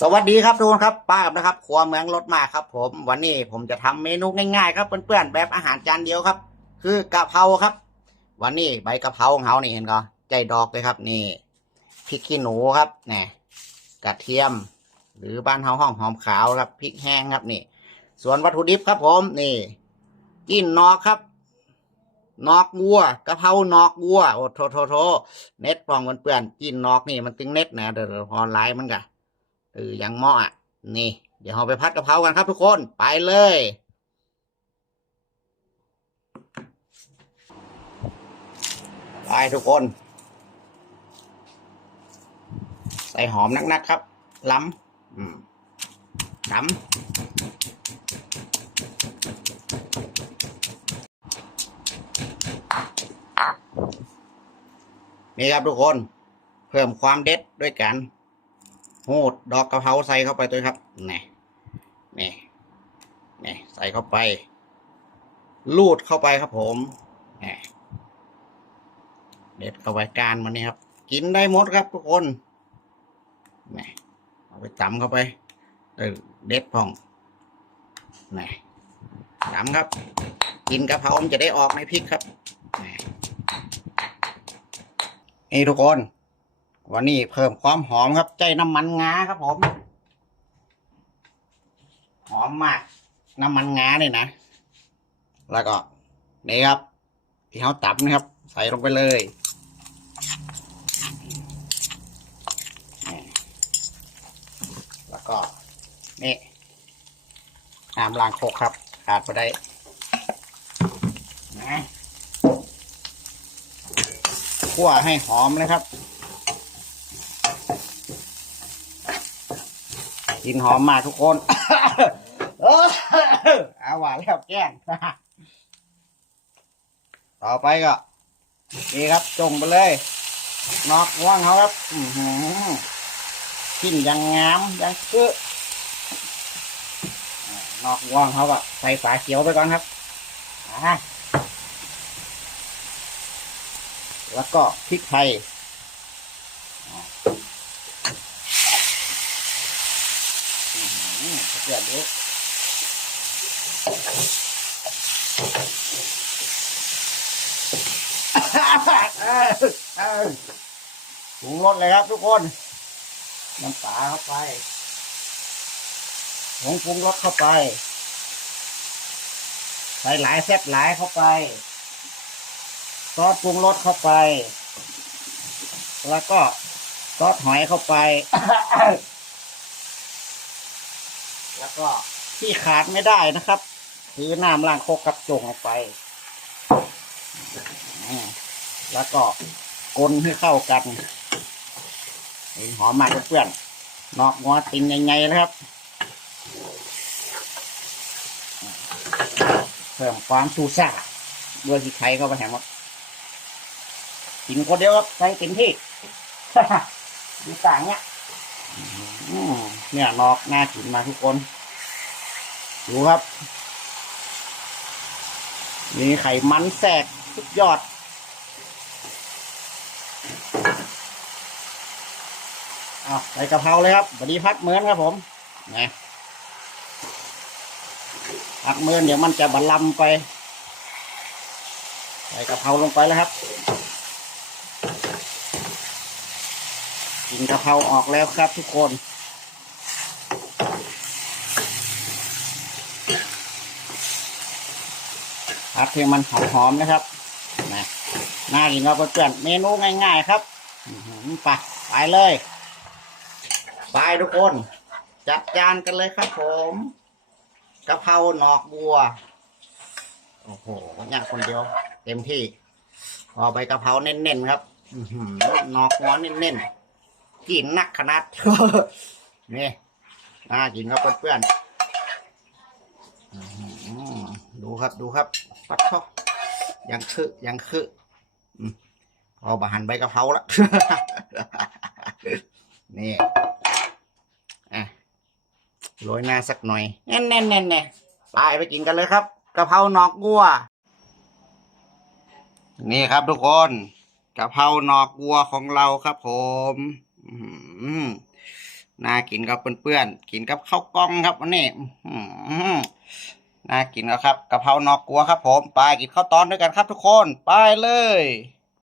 สวัสดีครับทุกคนครับป้ากับนะครับครัวเมืองรถมาครับ ผมวันนี้ผมจะทำเมนูง่ายๆครับเพื่อนๆแบบอาหารจานเดียวครับ คือกะเพราครับ วันนี้ใบกะเพราของเขานี่เห็นก็ใจดอกเลยครับ นี่พริกขี้หนูครับนี่กระเทียม หรือบ้านเฮาห้องหอมขาวครับพริกแห้งครับนี่ ส่วนวัตถุดิบครับ ผมนี่จิ้นนอกครับ นอกวัวกะเพรานอกวัวโอ้โทโทโทเน็ตฟองเปื่อนๆจิ้นนอกนี่มันตึงเน็ตนะเดี๋ยวพอไลน์มันกะ เออยังเหมาะอะ นี่ เดี๋ยวเราไปพัดกะเพรากันครับทุกคนไปเลย ไปทุกคน ใส่หอมนักๆครับ ล้ำล้ำนี่ครับทุกคน เพิ่มความเด็ดด้วยกัน โหดดอกกระเพราใส่เข้าไปด้วยครับนี่นี่นี่ใส่เข้าไป ลูดเข้าไปครับผมนี่เด็ดเข้าไปการมันนี่ครับ กินได้หมดครับทุกคนนี่เอาไปตำเข้าไปเด็ดพองนี่ตำครับ กินกระเพรามันจะได้ออกในพริกครับนี่ทุกคน วันนี้เพิ่มความหอมครับ ใจน้ำมันงาครับผม หอมมาก น้ำมันงาเนี่ยนะ แล้วก็นี่ครับ ที่เขาตับนะครับ ใส่ลงไปเลยแล้วก็นี่น้ำล้างโคกครับ ขาดไปได้นะคั่วให้หอมเลยครับ กินหอมมากทุกคนเอาหวานแล้วแกล้งต่อไปก็นี่ครับจงไปเลยนอกว่างเขาครับกินยังงามยังคือนอกว่างเขาก็ใส่ฝาเขียวไปก่อนครับแล้วก็พริกไทย อืมเดือดดูปรุงรสเลยครับทุกคน น้ำปลาเข้าไปผงปรุงรสเข้าไป ใส่หลายแซ่บหลายเข้าไป ซอสปรุงรสเข้าไป แล้วก็ซอสหอยเข้าไป ก็ที่ขาดไม่ได้นะครับ คือน้ำล้างโคกกับจงออกไป แล้วก็กลนให้เข้ากันเห็นหอมมากเพื่อนนอกงัวติงไงๆนะครับ เพิ่มความซูซ่าด้วยที่ไข่เข้าไปแหมหมดกินคนเดียวครับใส่เต็มที่ดูต่างเนี้ยเนี่ยนอกน่ากินมาทุกคน ดูครับ มีไข่มันแทรกสุดยอด เอาใส่กะเพราเลยครับบดีพัดเหมือนครับผมนะพักเหมือนเดี๋ยวมันจะบรรลำไป ใส่กะเพราลงไปแล้วครับกินกะเพราออกแล้วครับทุกคน ผัดให้มันหอมๆนะครับนะน่ากินครับเพื่อนเมนูง่าย ๆ ครับไปไปเลยไปทุกคน จัดจานกันเลยครับ ผมกะเพราหนอกบัวโอ้โหเนี่ยคนเดียว เต็มที่พอไปกะเพราเน้นๆครับหนอกหัวเน้นๆกินนักขนาดนี่น่ากินครับเพื่อนๆ อืม ดูครับดูครับ ปัดเข้ายังคือยังคืออืมเอาบะหันใบกะเพราละนี่อะโรยหน้าสักหน่อยแน่นแน่นแน่นแน่ไปไปกินกันเลยครับกะเพราหนอกวัว นี่ครับทุกคนกะเพราหนอกวัวของเราครับ ผมน่ากินครับเพื่อนๆกินกับข้าวกล้องครับวันนี้ น่ากินแล้วครับกะเพรานอกกัวครับผม ไปกินข้าวตอนด้วยกันครับทุกคน ไปเลย